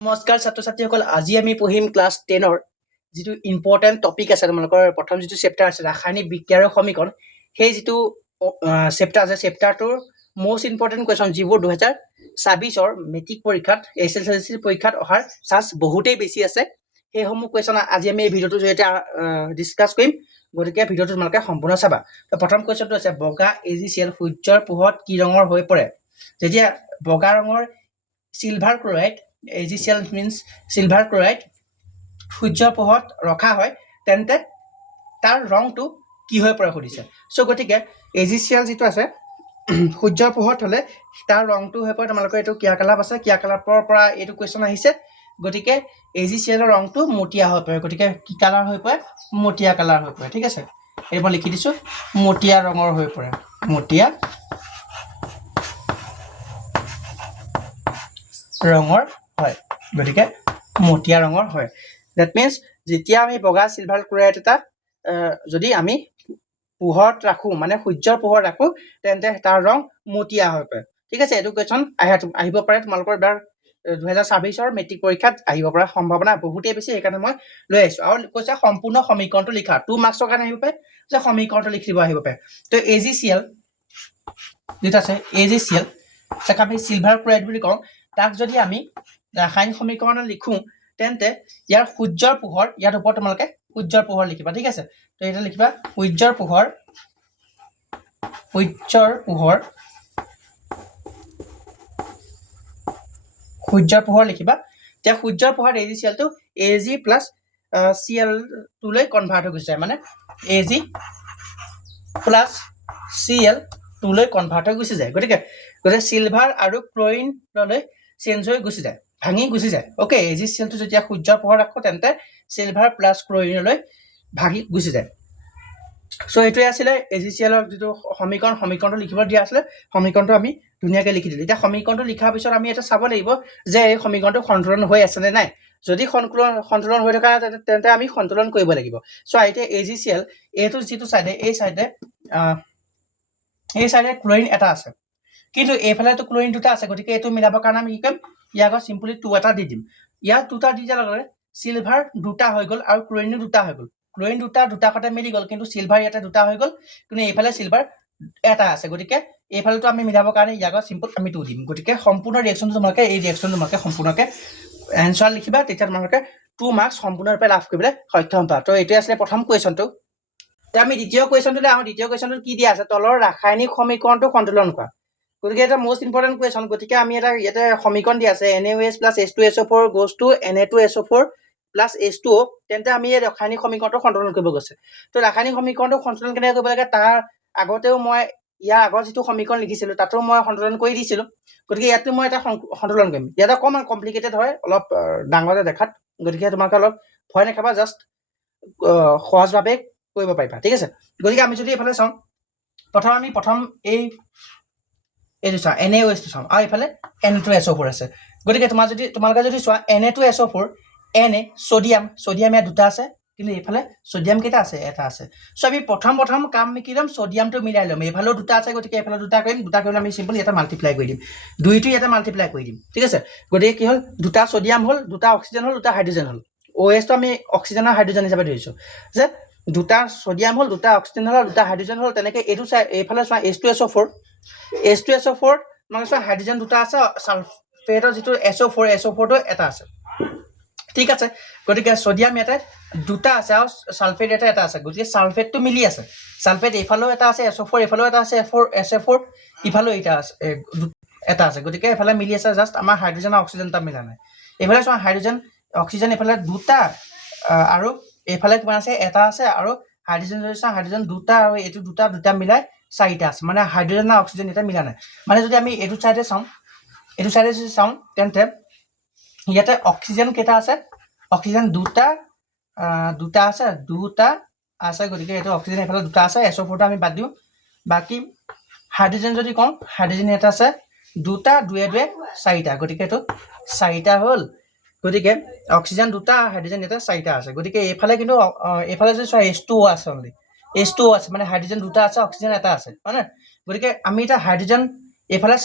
নমস্কাৰ ছাত্ৰ ছাত্ৰীসকল, আজি আমি পঢ়িম ক্লাছ 10ৰ যিটো ইম্পৰ্টেণ্ট টপিক আছে। তোমালোকৰ প্ৰথম যিটো চেপ্টাৰ আছে ৰাসায়নিক বিক্ৰিয়াৰ সমীকৰণ, সেই যিটো চেপ্টাৰ আছে চেপ্টাৰটোৰ most important question যিবোৰ 2024 মেট্ৰিক পৰীক্ষাত SSLC পৰীক্ষাত অহাৰ চান্স বহুতেই বেছি আছে। সেইসমূহ কুৱেশ্যন আজি আমি এই ভিডিঅ'টোৰ জৰিয়তে ডিছকাছ কৰিম, গতিকে ভিডিঅ'টো তোমালোকে সম্পূৰ্ণ চাবা। তো প্ৰথম কুৱেশ্যনটো আছে বগা AgCl সূৰ্যৰ পোহৰত কি ৰঙৰ হৈ পৰে? যেতিয়া বগা ৰঙৰ silver chloride AgCl means silver chloride সূৰ্যৰ পোহৰত ৰখা হয় তেন্তে তাৰ ৰংটো কি হৈ পৰে সুধিছে। সো গতিকে AgCl যিটো আছে সূৰ্যৰ পোহৰত হলে তাৰ ৰংটো হৈ পৰে, তোমালোকৰ এইটো ক্ৰিয়াকলাপ আছে, ক্ৰিয়াকলাপৰ পৰা এইটো কুৱেশ্যন আহিছে। গতিকে AgCl ৰংটো মটিয়া হৈ পৰে, গতিকে কি কালাৰ হৈ পৰে? মটিয়া কালাৰ হৈ পৰে। ঠিক আছে, এই মই লিখি দিছো মটিয়া ৰঙৰ হৈ পৰে, মটিয়া ৰঙৰ হয়, গতিকে মটিয়া ৰঙৰ হয়। দ্যাট মিন্স যেতিয়া আমি বগা চিলভাৰ ক্লৰাইড এটা যদি আমি পোহৰত ৰাখো, মানে সূৰ্যৰ পোহৰত ৰাখো, তেন্তে তাৰ ৰং মটিয়া হৈ পৰে। ঠিক আছে, এইটো কুৱেশ্যন আহিব পাৰে তোমালোকৰ এবাৰ 2024 মেট্ৰিক পৰীক্ষাত আহিব পৰা সম্ভাৱনা বহুতেই বেছি, সেইকাৰণে মই লৈ আহিছো। আৰু কৈছে সম্পূৰ্ণ সমীকৰণটো লিখা, 2 মাৰ্কছৰ কাৰণে আহিব পাৰে যে সমীকৰণটো লিখিব আহিব পাৰে। তো AgCl যিটো আছে AgCl যাক আমি চিলভাৰ ক্লৰাইড বুলি কওঁ, তাক যদি আমি ৰাসায়নিক সমীকৰণত লিখো তেন্তে ইয়াৰ সূৰ্যৰ পোহৰ, ইয়াৰ ওপৰত তোমালোকে সূৰ্যৰ পোহৰ লিখিবা। ঠিক আছে, তো এটা লিখিবা সূৰ্যৰ পোহৰ, সূৰ্যৰ পোহৰ, সূৰ্যৰ পোহৰ লিখিবা। এতিয়া সূৰ্যৰ পোহৰ AgCl টো Ag প্লাছ Cl লৈ কনভাৰ্ট হৈ গুচি যায়, মানে Ag প্লাছ Cl লৈ কনভাৰ্ট হৈ গুচি যায়। গতিকে চিলভাৰ আৰু ক্লৰিনলৈ চেঞ্জ হৈ গুচি যায়, ভাঙি গুচি যায়। অ'কে, AgCl টো যেতিয়া সূৰ্যৰ পোহৰ ৰাখো তেন্তে চিলভাৰ প্লাছ ক্লৰিনলৈ ভাঙি গুচি যায়। সো এইটোৱে আছিলে AgCl ৰ যিটো সমীকৰণটো লিখিব দিয়া আছিলে, সমীকৰণটো আমি ধুনীয়াকৈ লিখি দিলো। এতিয়া সমীকৰণটো লিখাৰ পিছত আমি এটা চাব লাগিব যে এই সমীকৰণটো সন্তুলন হৈ আছে নে নাই। যদি সন্তুলন হৈ থকা তেন্তে আমি সন্তুলন কৰিব লাগিব। সো এতিয়া AgCl এইটো যিটো চাইডে, এই চাইডে ক্লৰিন এটা আছে, কিন্তু এইফালেতো ক্লৰিন দুটা আছে, গতিকে এইটো মিলাবৰ কাৰণে আমি কি কৰিম, ইয়াক চিম্পলি 2 এটা দি দিম। ইয়াত 2টা দি দিয়াৰ লগে চিলভাৰ 2টা হৈ গ'ল আৰু ক্লৰিনো 2টা হৈ গ'ল। ক্লৰিন 2টা সতে মিলি গ'ল, কিন্তু চিলভাৰ ইয়াতে 2টা হৈ গ'ল, কিন্তু এইফালে চিলভাৰ এটা আছে, গতিকে এইফালেতো আমি মিলাবৰ কাৰণে ইয়াক চিম্পল আমি 2 দিম। গতিকে সম্পূৰ্ণ ৰিয়েকশ্যনটো তোমালোকে এই ৰিয়েকশ্যনটো তোমালোকে সম্পূৰ্ণকৈ এনচাৰ লিখিবা, তেতিয়া তোমালোকে 2 মাৰ্কছ সম্পূৰ্ণৰূপে লাভ কৰিবলৈ সক্ষম পাবা। তো এইটোৱে আছিলে প্ৰথম কুৱেশ্যনটো। এতিয়া আমি দ্বিতীয় কুৱেশ্যনটোলৈ আহোঁ। দ্বিতীয় কুৱেশ্যনটোত কি দিয়া আছে, তলৰ ৰাসায়নিক সমীকৰণটো সন্তুলন কৰা। গতিকে এটা মোষ্ট ইম্পৰ্টেণ্ট কুৱেশ্যন। গতিকে আমি এটা ইয়াতে সমীকৰণ দিয়া আছে NaOH plus H2SO4 goes to Na2SO4 plus H2O, তেন্তে আমি এই ৰাসায়নিক সমীকৰণটো সন্তুলন কৰিব গৈছে। তো ৰাসায়নিক সমীকৰণটো সন্তুলন কেনেকৈ কৰিব লাগে, তাৰ আগতেও মই ইয়াৰ আগৰ যিটো সমীকৰণ লিখিছিলো তাতো মই সন্তুলন কৰি দিছিলো। গতিকে ইয়াতো মই এটা সন্তুলন কৰিম। ইয়াত অকণমান কমপ্লিকেটেড হয়, অলপ ডাঙৰতে দেখাত, গতিকে তোমালোকে অলপ ভয় নাখাবা, জাষ্ট সহজভাৱে কৰিব পাৰিবা। ঠিক আছে, গতিকে আমি যদি এইফালে চাওঁ, প্ৰথম এইটো চোৱা NaOH টো চাওঁ, আৰু এইফালে Na2SO4 আছে। গতিকে তোমালোকে যদি চোৱা Na2SO4, Na ছডিয়াম ইয়াত 2টা আছে, কিন্তু এইফালে ছডিয়াম কেইটা আছে? এটা আছে। সো আমি প্ৰথম কাম কি ল'ম, ছডিয়ামটো মিলাই ল'ম। এইফালেও 2টা আছে, গতিকে এইফালে 2টা কৰিম, 2টা কৰিলে আমি চিম্পল ইয়াতে মাল্টিপ্লাই কৰি দিম, 2টো ইয়াতে মাল্টিপ্লাই কৰি দিম। ঠিক আছে, গতিকে কি হ'ল, 2টা ছডিয়াম হ'ল, 2টা অক্সিজেন হ'ল, 2টা হাইড্ৰজেন হ'ল। OH টো আমি অক্সিজেন আৰু হাইড্ৰজেন হিচাপে ধৰিছো, যে 2টা ছডিয়াম হ'ল, 2টা অক্সিজেন হ'ল, 2টা হাইড্ৰজেন হ'ল। তেনেকৈ এইটো এইফালে চোৱা H2SO4 মানে চোৱা হাইড্ৰজেন 2টা আছে, ছালফেটৰ যিটো SO4 টো এটা আছে। ঠিক আছে, গতিকে ছডিয়াম ইয়াতে 2টা আছে আৰু ছালফেট ইয়াতে এটা আছে, গতিকে ছালফেটটো মিলি আছে। ছালফেট এইফালেও এটা আছে, SO4 এইফালেও এটা আছে, SF4 ইফালেও এটা আছে, গতিকে এইফালে মিলি আছে। জাষ্ট আমাৰ হাইড্ৰজেন আৰু অক্সিজেন এটা মিলা নাই। এইফালে চোৱা হাইড্ৰজেন অক্সিজেন এইফালে 2টা, আৰু এইফালে কিমান আছে? এটা আছে, আৰু হাইড্ৰজেন যদি চাওঁ, হাইড্ৰজেন 2টা আৰু এইটো 2টা মিলাই 4টা আছে, মানে হাইড্ৰজেন আৰু অক্সিজেন এটা মিলা নাই। মানে যদি আমি এইটো চাইডে যদি চাওঁ তেন্তে ইয়াতে অক্সিজেন কেইটা আছে? অক্সিজেন 2টা আছে, গতিকে এইটো অক্সিজেন এইফালে 2টা আছে, SO4 টো আমি বাদ দিওঁ। বাকী হাইড্ৰজেন যদি কওঁ, হাইড্ৰজেন এটা আছে, 2টা, 2 4টা, গতিকে এইটো 4টা হ'ল। গতিকে অক্সিজেন 2টা, হাইড্ৰজেন এটা 4টা আছে। গতিকে এইফালে কিন্তু এইফালে যদি চোৱা H2O আছে, অনলি H2O আছে, মানে হাইড্ৰজেন 2টা আছে, অক্সিজেন এটা আছে, হয় নে? গতিকে আমি এতিয়া হাইড্ৰজেন এইফালে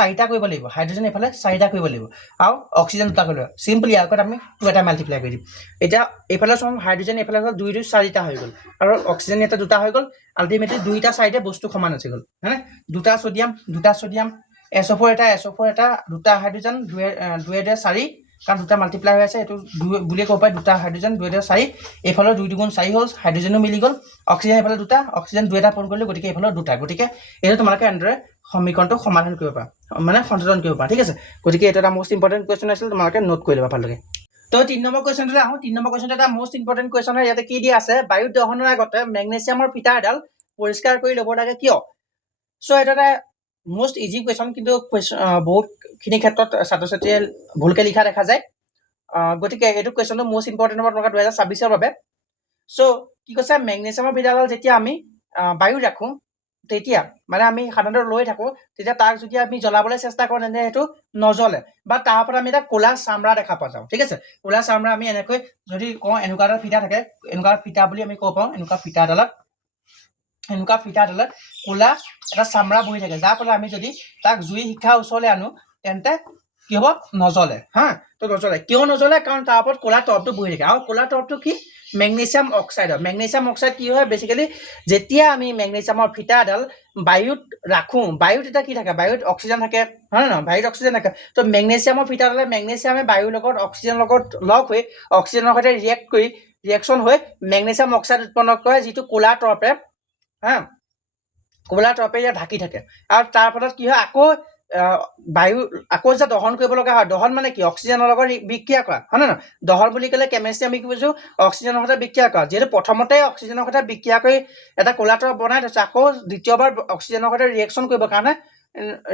4টা কৰিব লাগিব হাইড্ৰজেন এইফালে 4টা কৰিব লাগিব আৰু অক্সিজেন 2টা কৰিব লাগিব সিম্পলি ইয়াৰ লগত আমি 2 এটা মাল্টিপ্লাই কৰি দিম এতিয়া এইফালে চোন হাইড্ৰজেন এইফালে 2 2 4টা হৈ গ'ল আৰু অক্সিজেন এটা 2টা হৈ গ'ল আলটিমেটলি 2টা সাইডে বস্তু সমান আছে গ'ল হয়নে 2টা সোডিয়াম SO4 এটা 2টা হাইড্ৰজেন 2 2 4 কাৰণ 2টা মাল্টিপ্লাই হৈ আছে এটো বুলি ক'ব পাই 2টা হাইড্ৰজেন 2 2 4 এইফালে 2 2 4 হ'ল হাইড্ৰজেনো মিলি গ'ল অক্সিজেন এইফালে 2টা অক্সিজেন 2 এটা পূৰণ কৰিলে গতিকে এইফালে 2টা গতিকে এটা তোমালোকে এন্ডৰে সমীকৰণটো সমাধান কৰিব পাৰা মানে সন্তুলন কৰিব পাৰা ঠিক আছে গতিকে এটা এটা মোস্ট ইম্পৰ্টেন্ট কোৱেশ্চন আছিল তোমালোকে নোট কৰি ল'বা ভালকৈ তো 3 নম্বৰ কোৱেশ্চনটো আহো 3 নম্বৰ কোৱেশ্চনটো এটা মোস্ট ইম্পৰ্টেন্ট কোৱেশ্চন হয় ইয়াতে কি দিয়া আছে বায়ু দহনৰ আগতে মেগনেছিয়ামৰ ফিটা এডাল পৰিষ্কাৰ কৰি ল'ব লাগে কিয় সো এটা মোস্ট ইজি কোৱেশ্চন কিন্তু বহুত খিনি ক্ষেত্ৰত ছাত্ৰ-ছাত্ৰীয়ে ভুলকে লিখা দেখা যায় গতিকে এইটো কোৱেশ্চনটো মোস্ট ইম্পৰ্টেন্ট হ'ব তোমালোকৰ 2026 ৰ বাবে সো কি কৈছে মেগনেছিয়ামৰ ফিটা এডাল যেতিয়া আমি বায়ু ৰাখো তেতিয়া মানে আমি সাধাৰণতে লৈ থাকো তেতিয়া তাক যদি আমি জ্বলাবলৈ চেষ্টা কৰো তেন্তে হেতু নজ্বলে বা তাৰ পৰা আমি এটা কোলা চামৰা দেখা পা যাও ঠিক আছে কোলা চামৰা আমি এনেকৈ যদি কওঁ এনেকুৱা এটা ফিটা থাকে এনেকুৱা ফিটা বুলি আমি ক'ব পাওঁ এনেকুৱা ফিটা এডালত কোলা এটা চামৰা বহি থাকে যাৰ ফলত আমি যদি তাক জুই শিখা ওচৰলৈ আনো তেন্তে কি হ'ব নজ্বলে হা তো নজ্বলে কিয় নজ্বলে কাৰণ তাৰ ওপৰত কোলা তৰপটো বহি থাকে আৰু কোলা তৰপটো কি মেগনেছিয়াম অক্সাইড কি হয় বেসিক্যালি যেতিয়া আমি মেগনেছিয়ামৰ ফিটা এডাল বায়ুত ৰাখো বায়ুত এটা কি থাকে বায়ুত অক্সিজেন থাকে হয় না বায়ুত অক্সিজেন থাকে তো মেগনেছিয়ামৰ ফিটা এডালে মেগনেছিয়ামে বায়ুৰ লগত অক্সিজেনৰ লগত লগ হৈ অক্সিজেনৰ সৈতে ৰিয়েকশ্যন হৈ মেগনেছিয়াম অক্সাইড উৎপন্ন কৰে যিটো কোলা তৰপে হা কোলা তৰপে ঢাকি থাকে আৰু তাৰ ফলত কি হয় আকৌ বায়ু আকৌ যে দহন কৰিব লগা হয় দহন মানে কি অক্সিজেনৰ লগত বিক্ৰিয়া কৰা হয় না দহন বুলি ক'লে কেমিষ্ট্ৰি আমি কি বুজো অক্সিজেনৰ সৈতে বিক্ৰিয়া কৰা যেহেতু প্ৰথমতে অক্সিজেনৰ সৈতে বিক্ৰিয়া কৰি এটা কোলা তৰপ বনাই থৈছে আকৌ দ্বিতীয়বাৰ অক্সিজেনৰ সৈতে ৰিয়েকশ্যন কৰিব কাৰণে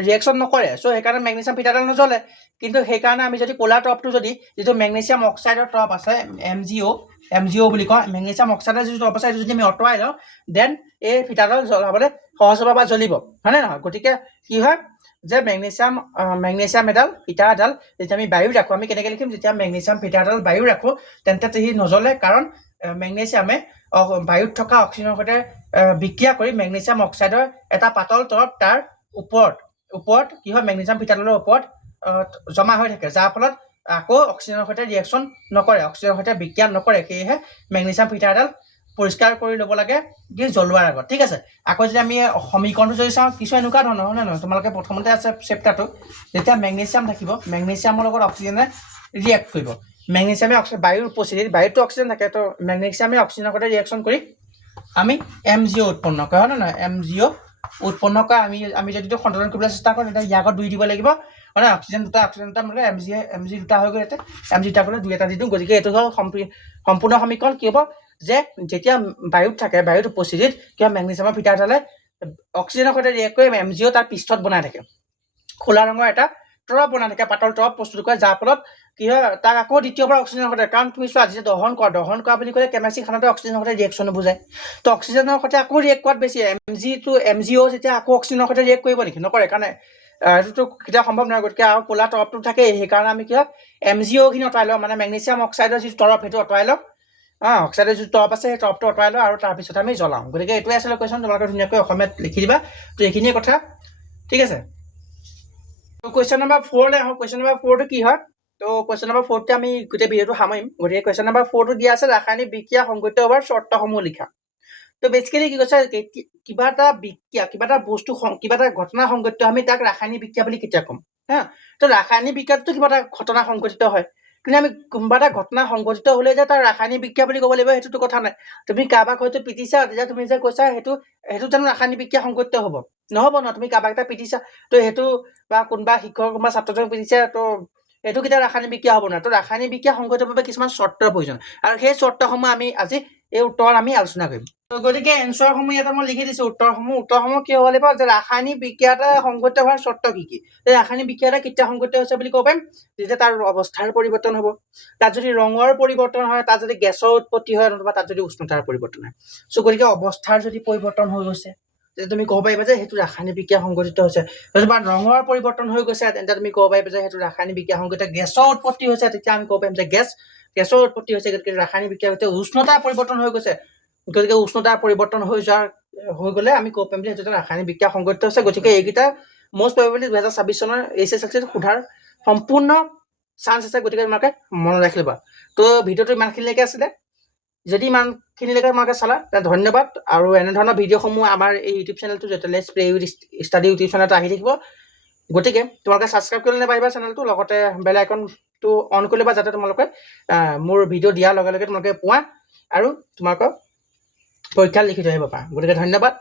ৰিয়েকশ্যন নকৰে সো সেইকাৰণে মেগনেছিয়াম ফিটাডাল নজ্বলে কিন্তু সেইকাৰণে আমি যদি কোলা তৰপটো যদি যিটো মেগনেছিয়াম অক্সাইডৰ তৰপ আছে MgO বুলি কয় মেগনেছিয়াম অক্সাইডৰ যিটো তৰপ আছে সেইটো যদি আমি আঁতৰাই লওঁ দেন এই ফিটাডাল জ্বলাবলৈ সহজ হ'ব বা জ্বলিব হয়নে নহয় গতিকে কি হয় যে মেগনেছিয়াম এডাল ফিটা এডাল যেতিয়া আমি বায়ু ৰাখো আমি কেনেকৈ লিখিম যেতিয়া মেগনেছিয়াম ফিটা এডাল বায়ু ৰাখো তেন্তে সি নজ্বলে কাৰণ মেগনেছিয়ামে বায়ুত থকা অক্সিজেনৰ সৈতে বিক্ৰিয়া কৰি মেগনেছিয়াম অক্সাইডৰ এটা পাতল তৰপ তাৰ ওপৰত কি হয় মেগনেছিয়াম ফিটাডালৰ ওপৰত জমা হৈ থাকে যাৰ ফলত আকৌ অক্সিজেনৰ সৈতে ৰিয়েকশ্যন নকৰে অক্সিজেনৰ সৈতে বিক্ৰিয়া নকৰে সেয়েহে মেগনেছিয়াম ফিটা এডাল পৰিষ্কাৰ কৰি ল'ব লাগে কি জ্বলোৱাৰ আগত ঠিক আছে আকৌ যদি আমি সমীকৰণটো যদি চাওঁ কিছু এনেকুৱা ধৰণৰ হয় নহয় তোমালোকে প্ৰথমতে আছে চেপ্টাৰটো যেতিয়া মেগনেছিয়াম থাকিব মেগনেছিয়ামৰ লগত অক্সিজেনে ৰিয়েক্ট কৰিব মেগনেছিয়ামে বায়ুৰ উপস্থিতিত বায়ুতো অক্সিজেন থাকে তো মেগনেছিয়ামে অক্সিজেনৰ সৈতে ৰিয়েকশ্যন কৰি আমি MgO উৎপন্ন কৰে হয় নহয় MgO উৎপন্ন কৰা আমি যদি সন্তুলন কৰিবলৈ চেষ্টা কৰোঁ তেতিয়া ইয়াৰ আগত 2 দিব লাগিব মানে অক্সিজেন দুটা মানে Mg দুটা হৈ গ'ল ইয়াতে Mg দুটা গ'লে 2 এটা দি দিওঁ গতিকে এইটো হ'ল সম্পূৰ্ণ সমীকৰণ কি হ'ব যে যেতিয়া বায়ুত থাকে বায়ুত উপস্থিতিত কিবা মেগনেছিয়ামৰ ফিটা এডালে অক্সিজেনৰ সৈতে ৰিয়েক্ট কৰি MgO তাৰ পৃষ্ঠত বনাই থাকে খোলা ৰঙৰ এটা তৰপ বনাই থাকে পাতল তৰপ প্ৰস্তুত কৰে যাৰ ফলত কি হয় তাক আকৌ দ্বিতীয়বাৰ অক্সিজেনৰ সৈতে কাৰণ তুমি চোৱা যেতিয়া দহন কৰা বুলি ক'লে কেমিষ্ট্ৰি খানাতে অক্সিজেনৰ সৈতে ৰিয়েকশ্যন বুজায় তো অক্সিজেনৰ সৈতে আকৌ ৰিয়েক্ট কৰাত বেছি MgO যেতিয়া আকৌ অক্সিজেনৰ সৈতে ৰিয়েক্ট কৰিব নেকি নকৰে কাৰণ এইটোতো কেতিয়াও সম্ভৱ নহয় গতিকে আৰু ক'লা তৰপটো থাকে সেইকাৰণে আমি কি হয় MgO খিনি আঁতৰাই লওঁ মানে মেগনেছিয়াম অক্সাইডৰ যিটো তৰপ সেইটো আঁতৰাই লওঁ অক্সাইডৰ যিটো তৰপ আছে সেই তৰপটো আঁতৰাই লওঁ আৰু তাৰপিছত আমি জ্বলাওঁ গতিকে এইটোৱে আছিলে কুৱেশ্যন তোমালোকে ধুনীয়াকৈ অসমীয়াত লিখি দিবা তো এইখিনিয়ে কথা ঠিক আছে তো কুৱেশ্যন নম্বৰ 4 আহোঁ কুৱেশ্যন নম্বৰ 4টো কি হয় তো কুৱেশ্যন নম্বৰ 4তে আমি গোটেই ভিডিঅ'টো সামৰিম গতিকে কুৱেশ্যন নম্বৰ 4টো দিয়া আছে ৰাসায়নিক বিক্ৰিয়া সংঘটিত হোৱাৰ চৰ্তসমূহ লিখা তো বেচিকেলি কি কৈছে কিবা এটা বস্তু কিবা এটা ঘটনা সংঘটিত আমি তাক ৰাসায়নিক বিক্ৰিয়া বুলি কেতিয়া ক'ম হা তো ৰাসায়নিক বিক্ৰিয়াতো কিবা এটা ঘটনা সংঘটিত হয় কিন্তু আমি কোনোবা এটা ঘটনা সংঘটিত হ'লে যে তাৰ ৰাসায়নিক বিক্ৰিয়া বুলি ক'ব লাগিব সেইটোতো কথা নাই তুমি কাৰোবাক হয়তো পিটিছা তেতিয়া তুমি যে কৈছা সেইটো জানো ৰাসায়নিক বিক্ৰিয়া সংঘটিত হ'ব নহ'ব ন তুমি কাৰোবাক এটা পিটিছা তো সেইটো বা কোনোবা শিক্ষক কোনোবা ছাত্ৰজনক পিটিছে তো এইটো কেতিয়া ৰাসায়নিক বিক্ৰিয়া হ'ব নহয় তো ৰাসায়নিক বিক্ৰিয়া সংঘটিত বাবে কিছুমান চৰ্তৰ প্ৰয়োজন আৰু সেই চৰ্তসমূহ আমি আজি এই উত্তৰত আমি আলোচনা কৰিম তো গতিকে এনচাৰসমূহ ইয়াতে মই লিখি দিছোঁ উত্তৰসমূহ কি হ'ব লাগিব যে ৰাসায়নিক বিক্ৰিয়া এটা সংঘটিত হোৱাৰ চৰ্ত কি ৰাসায়নিক বিক্ৰিয়া এটা কেতিয়া সংঘটিত হৈছে বুলি ক'ব পাৰিম যেতিয়া তাৰ অৱস্থাৰ পৰিৱৰ্তন হ'ব তাত যদি ৰঙৰ পৰিৱৰ্তন হয় তাত যদি গেছৰ উৎপত্তি হয় নতুবা তাত যদি উষ্ণতাৰ পৰিৱৰ্তন হয় চ' গতিকে অৱস্থাৰ যদি পৰিৱৰ্তন হৈ গৈছে তেতিয়া তুমি ক'ব পাৰিবা যে সেইটো ৰাসায়নিক বিক্ৰিয়া সংঘটিত হৈছে বা ৰঙৰ পৰিৱৰ্তন হৈ গৈছে তেন্তে তুমি ক'ব পাৰিবা যে সেইটো ৰাসায়নিক বিক্ৰিয়া সংঘটিত গেছৰ উৎপত্তি হৈছে তেতিয়া আমি ক'ব পাৰিম যে গেছৰ উৎপত্তি হৈছে গতিকে ৰাসায়নিক বিক্ৰিয়া হৈছে উষ্ণতাৰ পৰিৱৰ্তন হৈ গৈছে গতিকে উষ্ণতাৰ পৰিৱৰ্তন হৈ গ'লে আমি ক'ব পাৰিম যে সেইটো এটা ৰাসায়নিক বিক্ৰিয়া সংঘটিত হৈছে গতিকে এইকেইটা মষ্ট প্ৰবেবলি 2026 চনৰ HSLC সোধাৰ সম্পূৰ্ণ চান্স আছে, গতিকে তোমালোকে মনত ৰাখি ল'বা। তো ভিডিঅ'টো ইমানখিনিলৈকে আছিলে। যদি ইমানখিনিলৈকে তোমালোকে চালা তেন্তে ধন্যবাদ। আৰু এনেধৰণৰ ভিডিঅ'সমূহ আমাৰ এই ইউটিউব চেনেলটো let's play with study YouTube চেনেলটো আহি থাকিব। গতিকে তোমালোকে ছাবস্ক্ৰাইব কৰি নাপাহিবা চেনেলটো, লগতে বেল আইকনটো অন কৰি ল'বা, যাতে তোমালোকে মোৰ ভিডিঅ' দিয়াৰ লগে লগে তোমালোকে পোৱা আৰু তোমালোকৰ পৰীক্ষা লিখি থৈ আহিব পাৰা। গতিকে ধন্যবাদ।